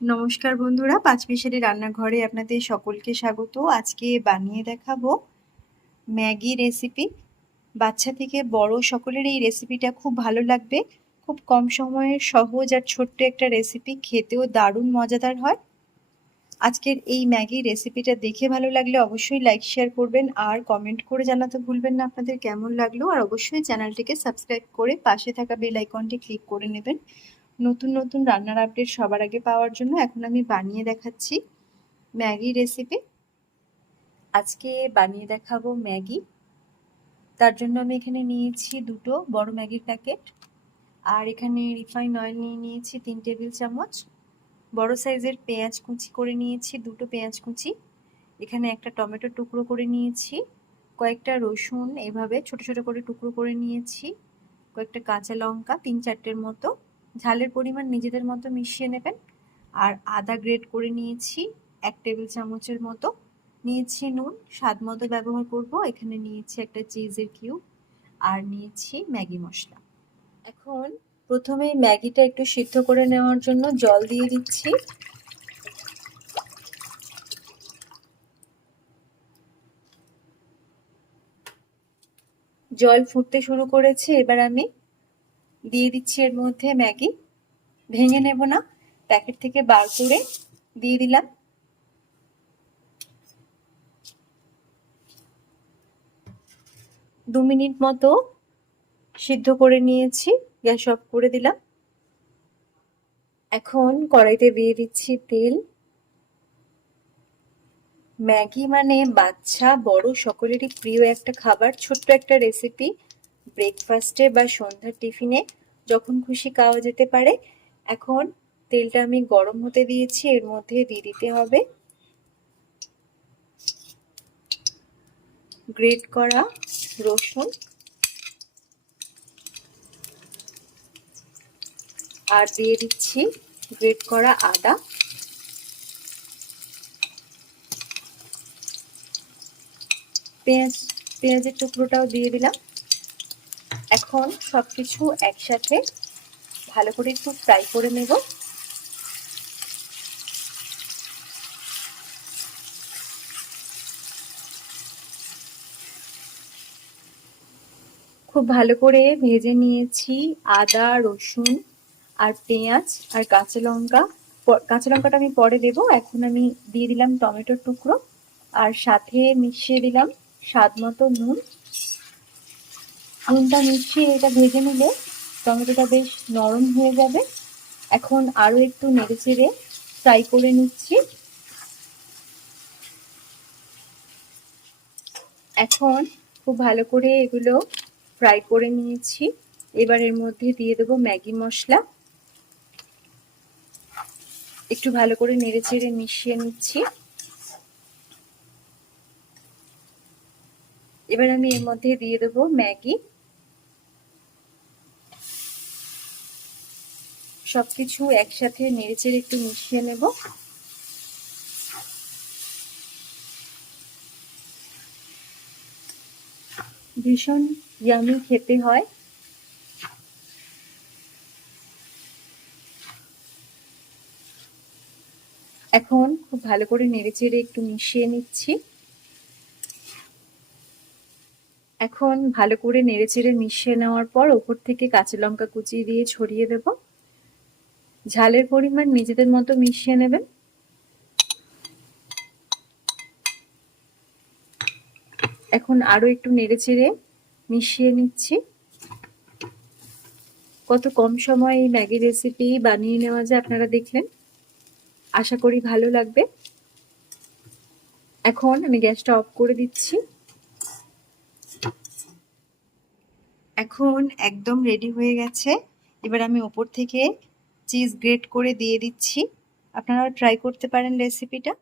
নমস্কার বন্ধুরা পাঁচ মিশালি রান্নাঘরে আপনাদের সকলকে স্বাগত। আজকে বানিয়ে দেখাবো ম্যাগি রেসিপি। বাচ্চা থেকে বড় সকলের এই রেসিপিটা খুব ভালো লাগবে। খুব কম সময়ে সহজ আর ছোট্ট একটা রেসিপি, খেতেও দারুণ মজাদার হয়। আজকের এই ম্যাগি রেসিপিটা দেখে ভালো লাগলে অবশ্যই লাইক, শেয়ার করবেন আর কমেন্ট করে জানাতে ভুলবেন না আপনাদের কেমন লাগল। আর অবশ্যই চ্যানেলটিকে সাবস্ক্রাইব করে পাশে থাকা বেল আইকনটি ক্লিক করে নেবেন। নতুন নতুন রান্নার আপডেট সবার আগে পাওয়ার জন্য এখন আমি বানিয়ে দেখাচ্ছি ম্যাগি রেসিপি আজকে বানিয়ে দেখাবো ম্যাগি। তার জন্য আমি এখানে নিয়েছি দুটো বড় ম্যাগির প্যাকেট আর এখানে রিফাইন অয়েল নিয়ে নিয়েছি তিন টেবিল চামচ। বড় সাইজের পেঁয়াজ কুচি করে নিয়েছি, দুটো পেঁয়াজ কুচি। এখানে একটা টমেটো টুকরো করে নিয়েছি। কয়েকটা রসুন এভাবে ছোট ছোট করে টুকরো করে নিয়েছি। কয়েকটা কাঁচা লঙ্কা, তিন চারটের মতো। ঝালের পরিমাণ নিজেদের মতো মিশিয়ে নেবেন। আর আদা গ্রেড করে নিয়েছি, এক টেবিল চামচের মতো। নিয়েছি নুন, স্বাদ মতো ব্যবহার করব। এখানে নিয়েছি একটা চিজের কিউব আর নিয়েছি ম্যাগি মশলা। এখন প্রথমে ম্যাগিটা একটু সিদ্ধ করে নেওয়ার জন্য জল দিয়ে দিচ্ছি। জল ফুটতে শুরু করেছে, এবার আমি দিয়ে দিচ্ছি এর মধ্যে ম্যাগি। ভেঙে নেব না। প্যাকেট থেকে বার করে দিয়ে দিলাম। দু মিনিট মতো সিদ্ধ করে নিয়েছি। গ্যাস অফ করে দিলাম। এখন কড়াইতে দিয়ে দিচ্ছি তেল। ম্যাগি মানে বাচ্চা, বড়, সকলেরই প্রিয় একটা খাবার, ছোট্ট একটা রেসিপি ব্রেকফাস্টে বা সন্ধ্যার টিফিনে যখন খুশি খাওয়া যেতে পারে, এখন তেলটা আমি গরম হতে দিয়েছি, এর মধ্যে দিয়ে দিতে হবে গ্রেট করা রসুন আর দিয়ে দিচ্ছি গ্রেট করা আদা। পেঁয়াজ, পেঁয়াজের টুকরোটাও দিয়ে দিলাম। এখন সব কিছু একসাথে ভালো করে একটু ফ্রাই করে নেব। খুব ভালো করে ভেজে নিয়েছি আদা, রসুন আর পেঁয়াজ আর কাঁচা লঙ্কা। কাঁচা লঙ্কাটা আমি পরে দেবো। এখন আমি দিয়ে দিলাম টমেটোর টুকরো। আর সাথে মিশিয়ে দিলাম স্বাদ মতো নুন। নুনটা মিশিয়ে এটা ভেজে নিলে টমেটোটা বেশ নরম হয়ে যাবে। এখন আরও একটু নেড়ে চেড়ে ফ্রাই করে নিচ্ছি। এখন খুব ভালো করে এগুলো ফ্রাই করে নিয়েছি। এবার এর মধ্যে দিয়ে দেবো ম্যাগি মশলা। একটু ভালো করে নেড়ে চেড়ে মিশিয়ে নিচ্ছি। এবার আমি এর মধ্যে দিয়ে দেবো ম্যাগি। সবকিছু একসাথে নেড়েচেড়ে একটু মিশিয়ে নেব। ভীষণ ইয়ামি খেতে হয়। এখন খুব ভালো করে নেড়েচেড়ে একটু মিশিয়ে নিচ্ছি। এখন ভালো করে নেড়েচেড়ে মিশিয়ে নেওয়ার পর ওপর থেকে কাঁচা লঙ্কা কুচি দিয়ে ছড়িয়ে দেবো। ঝালের পরিমাণ নিজেদের মতো মিশিয়ে নেবেন। এখন আরও একটু নেড়ে চেড়ে মিশিয়ে নিচ্ছি। কত কম সময় এই ম্যাগি রেসিপি বানিয়ে নেওয়া যায় আপনারা দেখলেন। আশা করি ভালো লাগবে। এখন আমি গ্যাসটা অফ করে দিচ্ছি। এখন একদম রেডি হয়ে গেছে। এবার আমি ওপর থেকে চিজ গ্রেট করে দিয়ে দিচ্ছি। আপনারা ট্রাই করতে পারেন রেসিপিটা